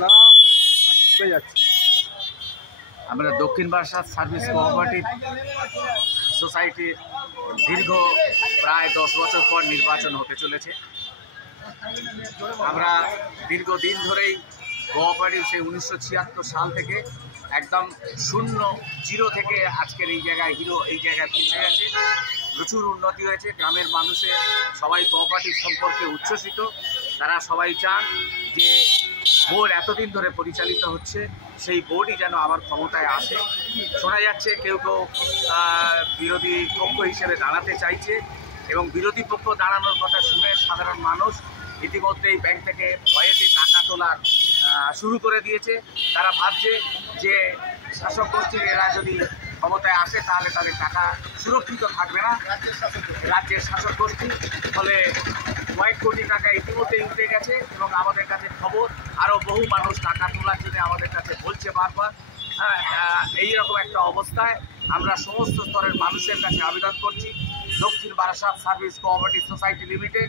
আপনারা কোথায় যাচ্ছেন? আমরা দক্ষিণ বারাসাত সার্ভিস কোঅপারেটিভ সোসাইটির দীর্ঘ প্রায় 10 বছর পর নির্বাচন হতে চলেছে। আমরা দীর্ঘদিন ধরেই কোঅপারেটিভ সেই 1976 সাল থেকে একদম জিরো থেকে আজকের এই জায়গায় হিরো এই জায়গায় পৌঁছে গেছে। প্রচুর উন্নতি হয়েছে। গ্রামের মানুষের সবাই কোঅপারেটিভ সম্পর্কে উচ্ছ্বসিত। তারা সবাই চান যে বোর্ড এতদিন ধরে পরিচালিত হচ্ছে সেই বোর্ডই যেন আবার ক্ষমতায় আসে। শোনা যাচ্ছে কেউ কেউ বিরোধী পক্ষ হিসেবে দাঁড়াতে চাইছে এবং বিরোধী পক্ষ দাঁড়ানোর কথা শুনে সাধারণ মানুষ ইতিমধ্যেই ব্যাংক থেকে ভয়েতে টাকা তোলার শুরু করে দিয়েছে। তারা ভাবছে যে শাসক গোষ্ঠীর এরা যদি ক্ষমতায় আসে তাহলে তাদের টাকা সুরক্ষিত থাকবে না রাজ্যের শাসক গোষ্ঠী। ফলে কয়েক কোটি টাকা ইতিমধ্যেই উঠে গেছে এবং আমাদের কাছে খবর আরও বহু মানুষ টাকা তোলার জন্য আমাদের কাছে বলছে বারবার। এইরকম একটা অবস্থায় আমরা সমস্ত স্তরের মানুষের কাছে আবেদন করছি, দক্ষিণ Barasat service cooperative society limited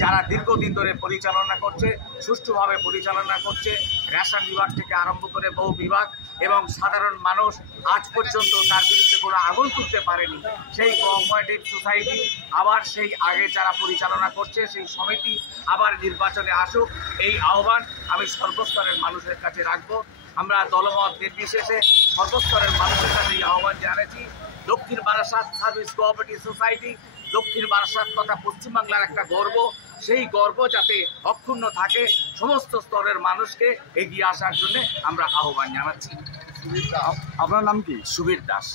যারা দীর্ঘদিন ধরে পরিচালনা করছে, সুষ্ঠুভাবে পরিচালনা করছে, রেশন বিভাগ থেকে আরম্ভ করে বহু বিভাগ, এবং সাধারণ মানুষ আজ পর্যন্ত তার বিরুদ্ধে কোনো আঙুল তুলতে পারেনি, সেই কোঅপারেটিভ সোসাইটি আবার সেই আগে যারা পরিচালনা করছে সেই সমিতি আবার নির্বাচনে আসুক, এই আহ্বান আমি সর্বস্তরের মানুষের কাছে রাখবো। আমরা দলমত নির্বিশেষে সর্বস্তরের মানুষের কাছে এই আহ্বান জানাচ্ছি। দক্ষিণ বারাসাত সার্ভিস কোঅপারেটিভ সোসাইটি দক্ষিণ বারাসাত তথা পশ্চিমবাংলার একটা গর্ব, সেই গর্ব যাতে অক্ষুণ্ণ থাকে সমস্ত স্তরের মানুষকে এগিয়ে আসার জন্য আমরা আহ্বান জানাচ্ছি। আপনার নাম কি? সুবীর দাস।